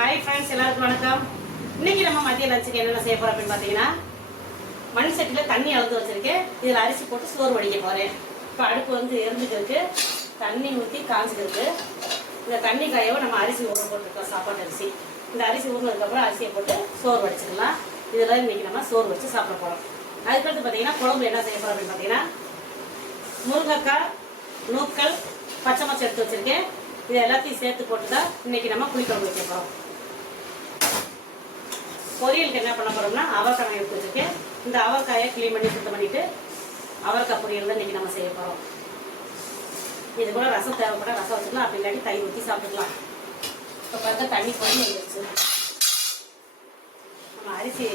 Hi friends, எல்லாருக்கும் வணக்கம். இன்னைக்கு நம்ம மதிய லஞ்சுக்கு என்னென்ன செய்ய போறோம் அப்படின்னு பார்த்தீங்கன்னா, மண் சட்டியில் தண்ணி அளந்து வச்சிருக்கேன். இதில் அரிசி போட்டு சோறு வடிக்க போகிறேன். இப்போ அடுப்பு வந்து எரிஞ்சுக்கிறதுக்கு தண்ணி ஊற்றி காய்ச்சிக்கிறதுக்கு இந்த தண்ணி காயவை நம்ம அரிசி ஊற போட்டுருக்கோம், சாப்பாட்டு அரிசி. இந்த அரிசி ஊறினதுக்கப்புறம் அரிசியை போட்டு சோறு வடிச்சிக்கலாம். இதில் இன்னைக்கு நம்ம சோறு வச்சு சாப்பிட போகிறோம். அதுக்கடுத்து பார்த்தீங்கன்னா குழம்பு என்ன செய்ய போகிறோம் அப்படின்னு பார்த்தீங்கன்னா, முருங்கைக்காய், நூக்கல், பச்சை மச்சம் எடுத்து வச்சிருக்கேன். இது எல்லாத்தையும் சேர்த்து போட்டு தான் இன்னைக்கு நம்ம புளிக்குழம்பு வைக்க போகிறோம். பொரியலுக்கு என்ன பண்ண போறோம்னா, அவரைக்காய் எடுத்து வச்சிருக்கேன். இந்த அவரைக்காயை கிளீன் பண்ணி சுத்தம் பண்ணிட்டு அவரைக்காய் பொரியல் தான் இன்னைக்கு நம்ம செய்ய போறோம். இது கூட ரசம் தேவைப்பட ரசம் வச்சுக்கலாம், அப்படி இல்லாட்டி தயிர் ஊற்றி சாப்பிட்டுக்கலாம். இப்போ பாருங்க தண்ணி கொதி வந்துருச்சு. நம்ம அரிசி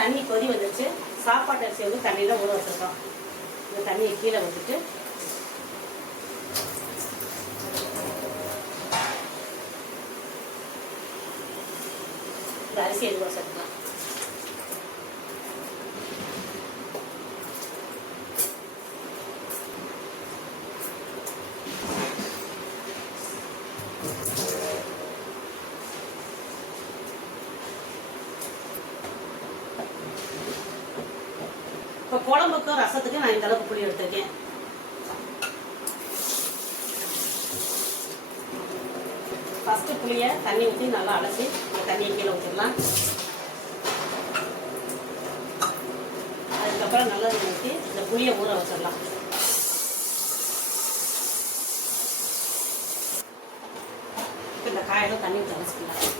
தண்ணி கொதி வந்துருச்சு. சாப்பாட்டு அரிசி வந்து தண்ணியில் ஊற வச்சிருக்கோம். இந்த தண்ணியை கீழே வந்துட்டு இந்த அரிசி எதுவும் சேர்த்துக்கலாம். இப்போ குழம்புக்கும் ரசத்துக்கு நான் இந்த அளவுக்கு புளி எடுத்திருக்கேன். ஃபஸ்ட்டு புளியை தண்ணி ஊற்றி நல்லா அலசி அந்த தண்ணியை கீழே ஊற்றிடலாம். அதுக்கப்புறம் நல்லா ஊற்றி இந்த புளியை ஊற வச்சிடலாம். இந்த காயெல்லாம் தண்ணி ஊற்றி அலசிக்கலாம்.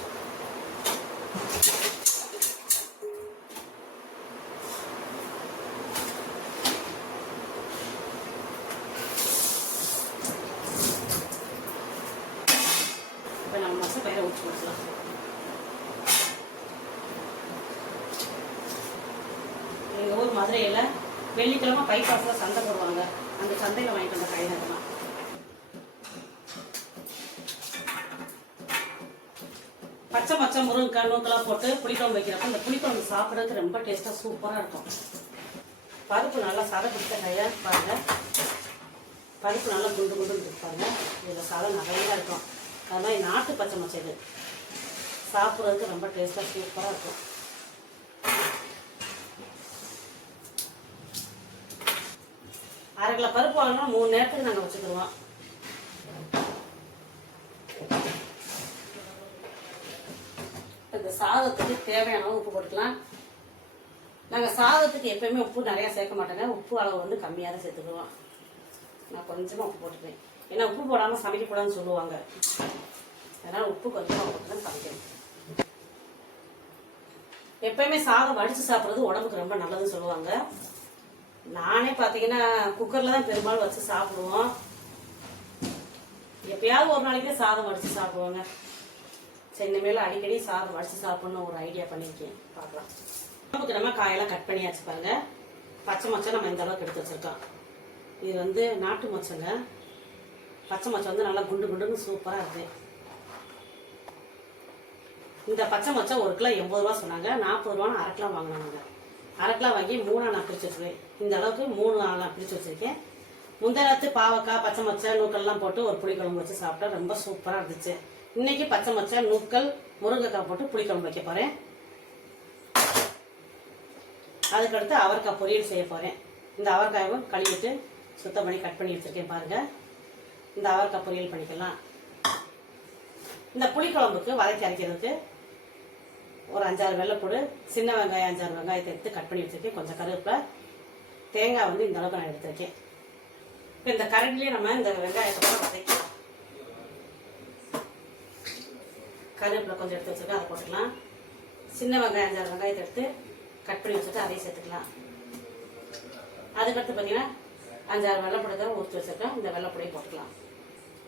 நம்ம மச பயிரை ஊற்றி கொடுக்கலாம். எங்கள் ஊர் மதுரையில் வெள்ளிக்கிழமை பைபாஸில் சந்தை போடுவாங்க. அந்த சந்தையில் வாங்கிட்டு வந்த காய்கறிலாம். பச்சை மச்சம், முருங்கைக்காய், நூக்கெல்லாம் போட்டு புளிக்குழம்பு வைக்கிறப்ப இந்த புளிக்குழம்பு சாப்பிட்றதுக்கு ரொம்ப டேஸ்ட்டாக சூப்பராக இருக்கும். பருப்பு நல்லா சதை பிடிச்ச காயாக பாருங்க. பருப்பு நல்லா குண்டு குண்டு இருப்பாங்க. இதில் சதை நிறையா இருக்கும். அதனால் நாட்டு பச்சை மச்சம் இது சாப்பிட்றதுக்கு ரொம்ப டேஸ்ட்டாக சூப்பராக இருக்கும். அரை கிலோ பருப்பு வாங்கினா 3 நேரத்துக்கு நாங்கள் வச்சுக்கிடுவோம். இந்த சாதத்துக்கு தேவையான உப்பு போட்டுக்கலாம். நாங்கள் சாதத்துக்கு எப்பயுமே உப்பு நிறையா சேர்க்க மாட்டோங்க. உப்பு அளவு வந்து கம்மியாக தான் சேர்த்துக்குவோம். நான் கொஞ்சமாக உப்பு போட்டுப்பேன். ஏன்னா உப்பு போடாமல் சமைக்கக்கூடாதுன்னு சொல்லுவாங்க. அதனால் உப்பு கொஞ்சமாக போட்டு தான் சமைக்கணும். எப்பயுமே சாதம் வடித்து சாப்பிட்றது உடம்புக்கு ரொம்ப நல்லதுன்னு சொல்லுவாங்க. நானே பார்த்தீங்கன்னா குக்கரில் தான் பெரும்பாலும் வச்சு சாப்பிடுவோம். எப்பயாவது ஒரு நாளைக்கே சாதம் வடித்து சாப்பிடுவாங்க. சரி, இனிமேல் அடிக்கடி சாதம் வடித்து சாப்பிட்ணுன்னு ஒரு ஐடியா பண்ணியிருக்கேன். பார்க்கலாம். உடம்புக்கு நம்ம காயெல்லாம் கட் பண்ணியாச்சு பாருங்க. பச்சை மச்சம் நம்ம இந்த அளவுக்கு எடுத்து வச்சுருக்கோம். இது வந்து நாட்டு மச்சங்க. பச்சை மச்சம் வந்து நல்லா குண்டு குண்டுன்னு சூப்பராக இருக்குது. இந்த பச்சை மச்சம் 1 கிலோ 80 ரூபா சொன்னாங்க. 40 ரூபான்னு அரை கிலோ வாங்கினாங்க. அரை கிலோ வாங்கி 3 நான் பிரித்து வச்சுருவேன். இந்த அளவுக்கு 3 நான் பிரித்து வச்சுருக்கேன். முந்தனத்து பாவக்காய், பச்சை மச்சை, நூக்கல்லாம் போட்டு ஒரு புளிக்குழம்பு வச்சு சாப்பிட்டா ரொம்ப சூப்பராக இருந்துச்சு. இன்னைக்கு பச்சை மச்சை, நூக்கல், முருங்கைக்காய் போட்டு புளிக்குழம்பு வைக்க போகிறேன். அதுக்கடுத்து அவரைக்காய் பொரியல் செய்ய போகிறேன். இந்த அவரைக்காயும் கழுவிட்டு சுத்தம் பண்ணி கட் பண்ணி வச்சுருக்கேன் பாருங்கள். இந்த அவரைக்காய் பொரியல் பண்ணிக்கலாம். இந்த புளிக்குழம்புக்கு வதக்கி அரைக்கிறதுக்கு ஒரு 5-6 வெள்ளைப்பூடு, சின்ன வெங்காயம் 5-6 வெங்காயத்தை எடுத்து கட் பண்ணி வச்சுருக்கேன். கொஞ்சம் கருவேப்பிலை, தேங்காய் வந்து இந்த அளவுக்கு நான் எடுத்துருக்கேன். இப்போ இந்த கரண்டிலேயே நம்ம இந்த வெங்காயத்தை வதக்கலாம். கருவேப்பிலை கொஞ்சம் எடுத்து வச்சுருக்கேன், அதை போட்டுக்கலாம். சின்ன வெங்காயம் 5-6 வெங்காயத்தை எடுத்து கட் பண்ணி வச்சுட்டு அதையும் சேர்த்துக்கலாம். அதுக்கடுத்து பார்த்தீங்கன்னா 5-6 வெள்ளைப்பூடை தான் ஊற்றி வச்சுருக்கேன். இந்த வெள்ளைப்பூடையை போட்டுக்கலாம்.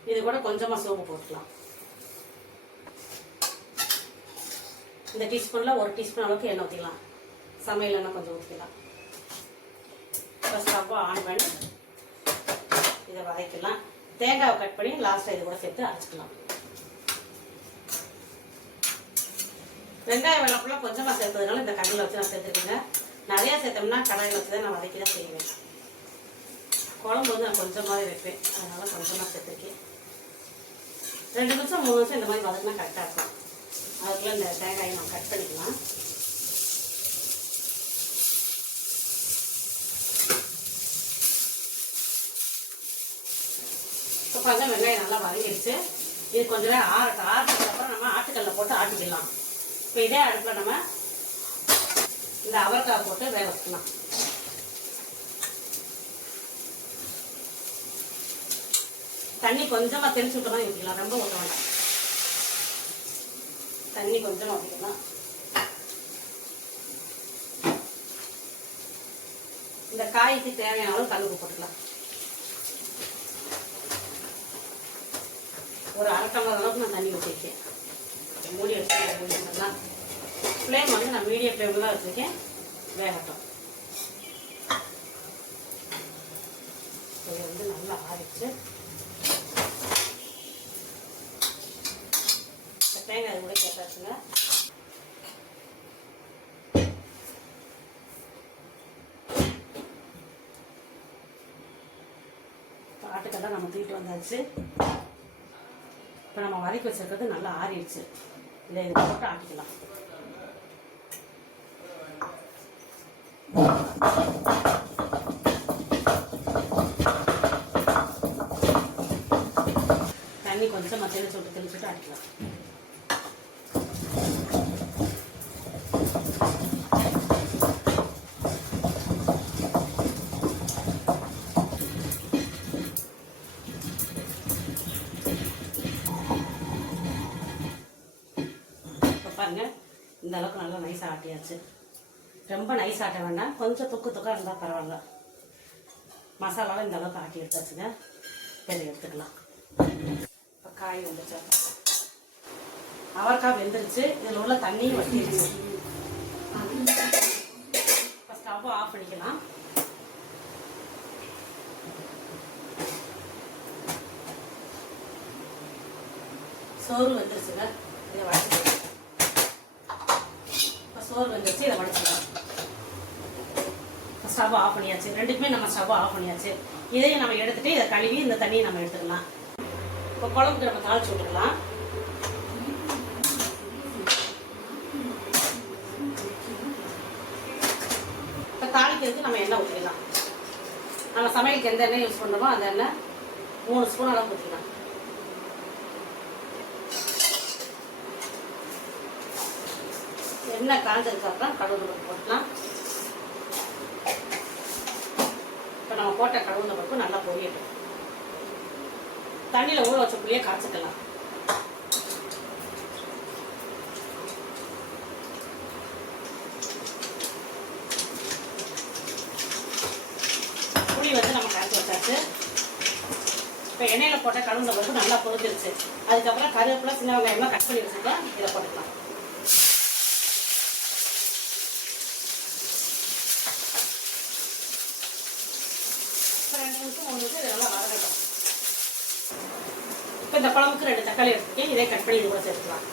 இது கூட கொஞ்சமாக சோப்பு போட்டுக்கலாம். இந்த டீஸ்பூனில் 1 டீஸ்பூன் அளவுக்கு எண்ணெய் ஊற்றிக்கலாம். சமையல் எண்ணெய் கொஞ்சம் ஊற்றிக்கலாம். இப்போ ஸ்டவ்வை ஆன் பண்ணி இதை வதக்கலாம். தேங்காவை கட் பண்ணி லாஸ்ட்டாக இது கூட சேர்த்து அரைச்சிக்கலாம். வெங்காயம் வெள்ளைப்பூலாம் கொஞ்சமாக சேர்த்ததுனால இந்த கடையில் வச்சு நான் சேர்த்துருக்கேங்க. நிறையா சேர்த்தோம்னா கடாயில் வச்சு தான் நான் வதக்கி தான் செய்வேன். குழம்பு வந்து நான் கொஞ்சமாகவே வைப்பேன், அதனால கொஞ்சமாக சேர்த்துருக்கேன். 2 நிமிஷம் 3 நிமிஷம் இந்த மாதிரி வதக்கினா கரெக்டாக இருக்கும். அதுக்குள்ளே இந்த தேங்காயை நம்ம கட் பண்ணிக்கலாம். இப்போ பார்த்தா வெங்காயம் நல்லா வதங்கிடுச்சு. இது கொஞ்சம் நேரம் ஆறுனதுக்கப்புறம் நம்ம ஆட்டுக்கல்ல போட்டு ஆட்டிக்கலாம். இப்போ இதே அடுப்பில் நம்ம இந்த அவரைக்காய் போட்டு வேக வச்சுக்கலாம். தண்ணி கொஞ்சமாக தெளிச்சு விட்டோம்னா ஊற்றிக்கலாம், ரொம்ப ஊற்ற வேண்டாம். தண்ணி கொஞ்சமாக ஊற்றிக்கலாம். இந்த காய்க்கு தேவையான அளவு கல் உப்பு போட்டுக்கலாம். ஒரு 1/2 டம்ளர் அளவுக்கு நான் தண்ணி ஊற்றிருக்கேன். மூடி வச்சுக்கலாம். ஃப்ளேம் வந்து நான் மீடியம் ஃப்ளேமில் தான் வச்சுருக்கேன், வேகட்டும். இது வந்து நல்லா ஆறிச்சு. தேங்காய் கூட சேர்த்தாச்சுங்க. ஆட்டுக்கெல்லாம் நம்ம தூக்கிட்டு வந்தாச்சு. இப்போ நம்ம வதக்கி வச்சிருக்கிறது நல்லா ஆறிடுச்சு. இதை இதை போட்டு ஆட்டிக்கலாம். தண்ணி கொஞ்சம் தெளிச்சுட்டு ஆட்டிக்கலாம். பாருங்க, இந்த அளவுக்கு நல்லா நைஸாக ஆட்டியாச்சு. ரொம்ப நைஸ் ஆட்ட வேண்டாம், கொஞ்சம் தொக்காக இருந்தால் பரவாயில்ல. மசாலாவும் இந்த அளவுக்கு ஆட்டி எடுத்தாச்சுங்க. இதை எடுத்துக்கலாம். இப்போ காய் வந்துச்சு, அவரைக்காய் வெந்துருச்சு. இதில் உள்ள தண்ணியும் வற்றிடுச்சு. இப்போ ஸ்டவ் ஆஃப் பண்ணிக்கலாம். சோறு வந்துருச்சுங்க, இதை வடிச்சுக்கலாம். சோறு வந்துருச்சு, இதை வடிச்சுக்கலாம். ஸ்டவ் ஆஃப் பண்ணியாச்சு. ரெண்டுக்குமே நம்ம ஸ்டவ் ஆஃப் பண்ணியாச்சு. இதையும் நம்ம எடுத்துட்டு இதை கழுவி இந்த தண்ணியை நம்ம எடுத்துக்கலாம். இப்போ குழம்புக்கு நம்ம தாளிச்சு விட்டுக்கலாம். இப்போ தாளிக்கிறதுக்கு நம்ம எண்ணெய் ஊற்றிக்கலாம். நம்ம சமையலுக்கு எந்த எண்ணெய் யூஸ் பண்ணுறோமோ அந்த எண்ணெய் 3 ஸ்பூன் அளவு ஊற்றிக்கலாம். எண்ணெய் காய்ஞ்சதுக்கப்புறம் கடுகு போட்டுக்கலாம். இப்போ நம்ம போட்ட கடுகு பருப்பு நல்லா பொரியட்டும். தண்ணியில் ஊற வச்ச புளியை காய்ச்சிக்கலாம். புளி வந்து நம்ம கரைச்சி வச்சாச்சு. இப்போ எண்ணெயில் போட்ட கடுகு பருப்பு நல்லா பொரிஞ்சிருச்சு. அதுக்கப்புறம் கருவேப்பிலை, சின்ன வெங்காயம்லாம் கட் பண்ணி வச்சுக்கலாம். இதை போட்டுக்கலாம். இப்போ 2 நிமிஷம் 3 நிமிஷம் இதெல்லாம் வதங்கட்டும். இப்போ இந்த குழம்புக்கு 2 தக்காளி எடுத்துக்கேன். இதே கட் பண்ணி இது கூட சேர்த்துக்கலாம்.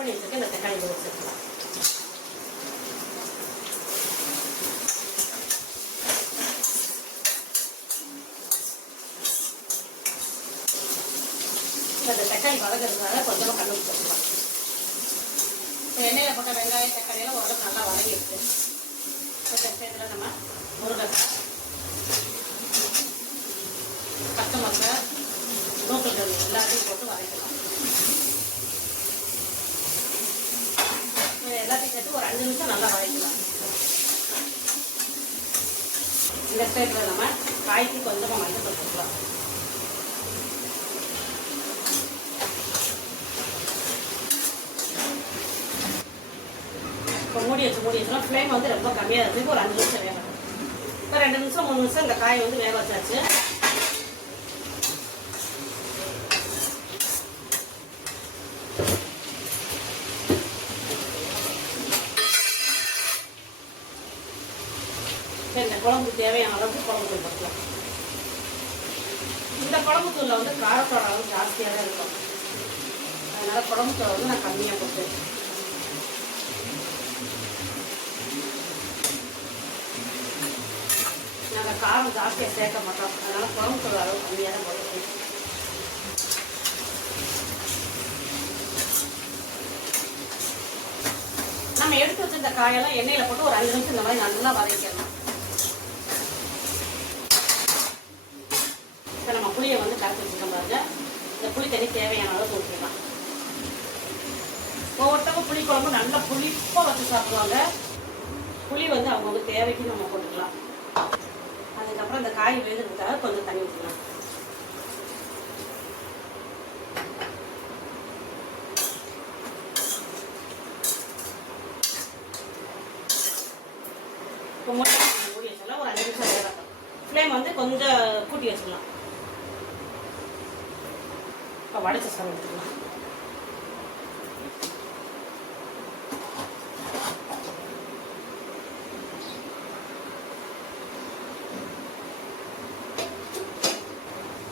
பண்ணி வச்சுருக்க இந்த தக்காளி வச்சுக்கலாம். இந்த தக்காளி வதங்கிறதுனால கொஞ்சமாக கல் உப்பு போட்டுக்கலாம். எண்ணெயில் போட்ட வெங்காயம் தக்காளியெல்லாம் ஓரளவுக்கு நல்லா வதங்கிடுச்சு. இந்த சேர்த்துல நம்ம முருங்கைக்காய், பச்சை மிளகாய், நூக்கல் எல்லாத்தையும் போட்டு வதக்கலாம். எல்லாத்தையும் சேர்த்து ஒரு 5 நிமிஷம் நல்லா வதக்கலாம். இந்த ஸ்டேஜில் நம்ம காய்க்கு கொஞ்சமாக மஞ்சள் போட்டுக்கலாம். இப்போ மூடி வச்சுனா ஃப்ளேம் வந்து ரொம்ப கம்மியாக இருக்குது. ஒரு 5 நிமிஷம் வேக. இப்போ 2 நிமிஷம் 3 நிமிஷம் இந்த காயை வந்து வேக வச்சாச்சு. இந்த குழம்புக்கு தேவையான அளவுக்கு குழம்பு தூள் போட்டுக்கலாம். இந்த குழம்பு தூளில் வந்து காரத்தோட அளவு ஜாஸ்தியாக தான் இருக்கும். அதனால் குழம்பு தூளை வந்து நான் கம்மியாக போட்டு நாங்கள் காரம் ஜாஸ்தியாக சேர்க்க மாட்டோம். அதனால் குழம்பு தூள் அளவு கம்மியாக தான் போட்டுருக்கோம். நம்ம எடுத்து வச்சு இந்த காயெல்லாம் எண்ணெயில் போட்டு ஒரு 5 நிமிஷம் இந்த மாதிரி நல்லா வதக்கிடலாம். இப்போ நம்ம புளியை வந்து கரைச்சி வச்சுக்கோம் பாருங்க. இந்த புளி தண்ணி தேவையான அளவுக்கு ஊற்றிடலாம். ஒவ்வொருத்தவங்க புளி குழம்பு நல்லா புளிப்பாக வச்சு சாப்பிடுவாங்க. புளி வந்து அவங்கவுங்க தேவைக்கு நம்ம போட்டுக்கலாம். அதுக்கப்புறம் இந்த காய் வேகிறதுக்காக கொஞ்சம் தண்ணி ஊற்றிக்கலாம். இப்போ மூடி வச்சிடலாம். ஒரு 5 நிமிஷம் வேகட்டும். ஃப்ளேம் வந்து கொஞ்சம் கூட்டி வச்சுக்கலாம். இப்போ வடைச்ச சாதம் எடுத்துக்கலாம்.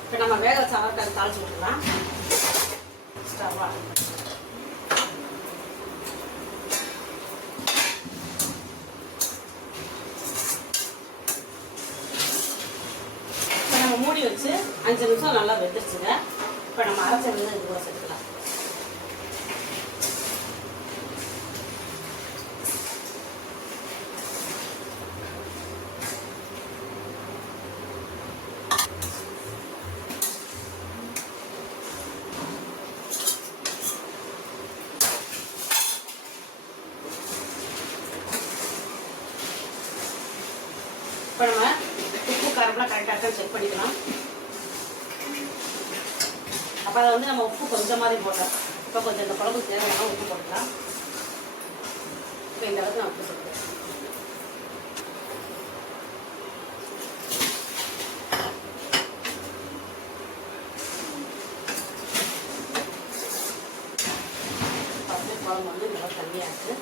இப்போ நம்ம வேக வச்ச அவரைக்காய் தாளிச்சு விட்டுக்கலாம். ஸ்டவ்வா மூடி வச்சு 5 நிமிஷம் நல்லா வெந்துருச்சுங்க. இப்போ நம்ம அரைச்ச வந்து இது கூட சேர்த்துக்கலாம். இப்போ நம்ம உப்பு காரம்லாம் கரெக்டாக செக் பண்ணிக்கலாம். அப்போ அதை வந்து நம்ம உப்பு கொஞ்சம் மாதிரி போட்டோம். இப்போ கொஞ்சம் இந்த குழம்புக்கு தேவையான உப்பு போட்டுக்கலாம். இப்போ இந்த அளவுக்கு நான் உப்பு சேர்த்துக்கிறேன். குழம்பு வந்து நல்லா தண்ணியாக இருக்குது.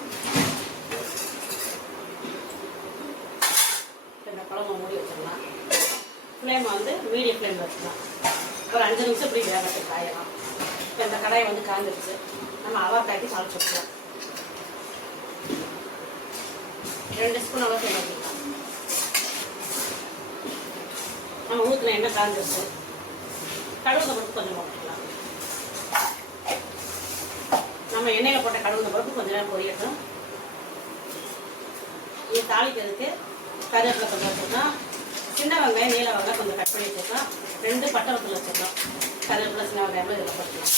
இந்த குழம்பு மூடி வச்சிடலாம். ஃப்ளேம் வந்து மீடியம் ஃப்ளேமில் வச்சுக்கலாம். ஒரு 5 நிமிஷம் இப்படி வேகட்டு காயலாம். இப்போ இந்த கடாயை வந்து காய்ஞ்சிருச்சு. நம்ம அவரைக்காய்க்கு தாளிச்சு வச்சுக்கலாம். 2 ஸ்பூன் அவரைக்காய் ஊற்றிக்கலாம். நம்ம ஊற்றின எண்ணெய் காய்ஞ்சிருச்சு. கடுகு பருப்பு கொஞ்சம் போட்டுக்கலாம். நம்ம எண்ணெயில் போட்ட கடுகு பருப்பு கொஞ்சம் நேரம் பொரியட்டும். இது தாளிக்கிறதுக்கு கருவேப்பிலை கொஞ்சம் வச்சுருக்கோம். சின்ன வெங்காயம் நீல வெங்காயம் கொஞ்சம் கட் பண்ணி வச்சுருக்கோம். 2 பட்டை வத்தல் வச்சுருக்கோம். கருவேப்பிலை சின்ன வெங்காயம் இதில் போட்டுக்கலாம்.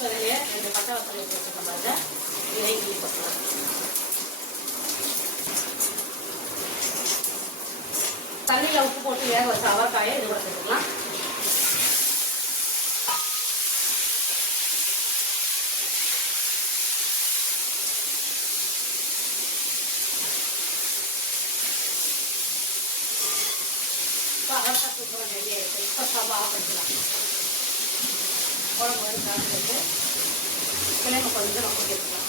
இதிலே 2 பட்டை வத்தல் வச்சுருக்கோம் பாருங்க. இதையும் கிள்ளி போட்டுக்கலாம். தண்ணியில் உப்பு போட்டு வேக வச்ச அவரைக்காயை இது கூட சேர்த்துக்கலாம். அவரைக்காய் சூப்பராக ரெடி ஆகிடுச்சு. இப்போ ஸ்டவ் ஆஃப் பண்ணிக்கலாம். குழம்பு வந்து காய்ச்சிட்டு கிழங்கு கொஞ்சம் நம்ம சேர்த்துக்கலாம்.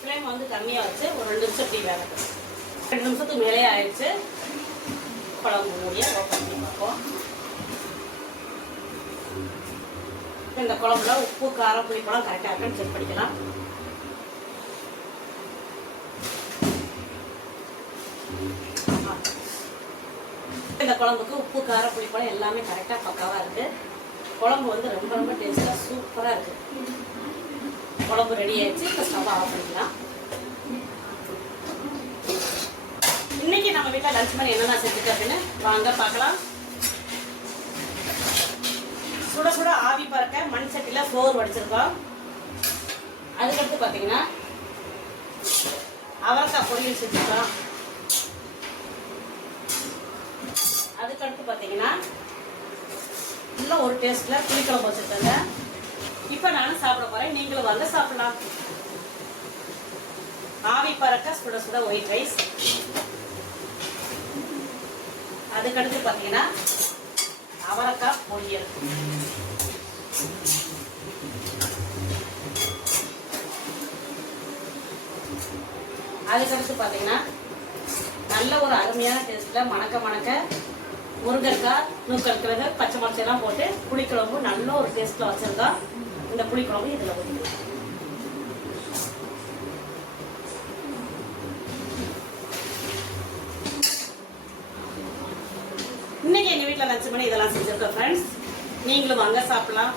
ஃப்ளேம் வந்து கம்மியாக வச்சு ஒரு 2 நிமிஷம் இப்படி வேகட்டும். 2 நிமிஷத்துக்கு மேலே ஆயிடுச்சு. குழம்பு மூடியை ஓப்பன் பண்ணி பார்ப்போம். இந்த குழம்புல உப்பு காரம் புளிப்பழம் கரெக்டாக இருக்குன்னு செக் பண்ணிக்கலாம். இந்த குழம்புக்கு உப்பு காரம் புளிப்பழம் எல்லாமே கரெக்டாக பக்காவாக இருக்கு. குழம்பு வந்து ரொம்ப ரொம்ப டேஸ்டாக சூப்பராக இருக்கு. குழம்பு ரெடி ஆயிடுச்சு. இப்போ ஸ்டவ் ஆஃப் பண்ணிக்கலாம். இன்னைக்கு நம்ம வீட்டில் லஞ்ச் மாதிரி என்னென்ன செஞ்சுட்டு வாங்க பார்க்கலாம். சுட சுட ஆவி பறக்க மண் சட்டியில் சோறு வடிச்சிருக்கோம். அதுக்கடுத்து பார்த்தீங்கன்னா அவரைக்காய் பொரியல் செஞ்சுருக்கோம். அதுக்கடுத்து பார்த்தீங்கன்னா இன்னும் ஒரு டேஸ்ட்டில் புளிக்குழம்பு வச்சுருக்காங்க. இப்போ நானும் சாப்பிட போகிறேன். நீங்களும் வந்து சாப்பிடலாம். ஆவி பறக்க சுட சுட ஒயிட் ரைஸ். அது அதுக்கடுத்து பார்த்தீங்கன்னா அவரைக்காய் பொரியல். அதுக்கடுத்து பார்த்தீங்கன்னா நல்ல ஒரு அருமையான டேஸ்ட்டில் மணக்க முருங்கைக்காய், நூக்கல்கிழங்கு, பச்சை மிளகாய்லாம் போட்டு புளிக்குழம்பு நல்ல ஒரு டேஸ்ட்டில் வச்சுருக்கோம். இந்த புளிக்குழம்பு இதில் ஊற்றிக்கலாம். இன்னைக்கு எங்கள் வீட்டில் லஞ்ச் பண்ணி இதெல்லாம் செஞ்சுருக்கோம் ஃப்ரெண்ட்ஸ். நீங்களும் வாங்க சாப்பிடலாம்.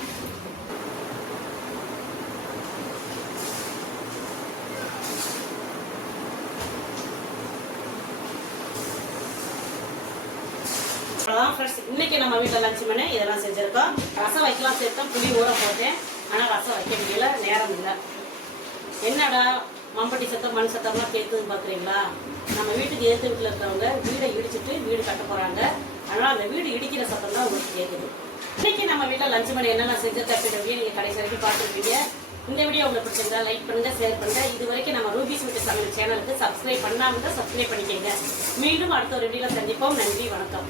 இன்னைக்கு நம்ம வீட்டில் லஞ்ச் பண்ணி இதெல்லாம் செஞ்சுருக்கோம். ரசம் வைக்கலாம் சேர்த்தோம், புளி ஊற போட்டேன். ஆனால் ரசம் வைக்க முடியல, நேரம் இல்லை. என்னடா மம்பட்டி சத்தம் மண் சத்தம்லாம் கேட்குதுன்னு பார்க்குறீங்களா? நம்ம வீட்டுக்கு எதிர்த்து வீட்டில் இருக்கிறவங்க வீடை இடிச்சிட்டு வீடு கட்ட போகிறாங்க. அதனால் அந்த வீடு இடிக்கிற சத்தம் தான் உங்களுக்கு கேட்குது. இன்னைக்கு நம்ம வீட்டில் லஞ்ச் பண்ணி என்னென்ன செஞ்சு தப்பிடுவீங்க நீங்கள் கடைசி வரைக்கும் பார்த்துருப்பீங்க. இந்த வீடியோ உங்களுக்கு பிடிச்சிருந்தா லைக் பண்ணுங்க, ஷேர் பண்ணுங்க. இது வரைக்கும் நம்ம ரூபீஸ் வீட்டு சமையல் சேனலுக்கு சப்ஸ்கிரைப் பண்ணாமல் சப்ஸ்கிரைப் பண்ணிக்கோங்க. மீண்டும் அடுத்த ஒரு வீடியோவில் சந்திப்போம். நன்றி, வணக்கம்.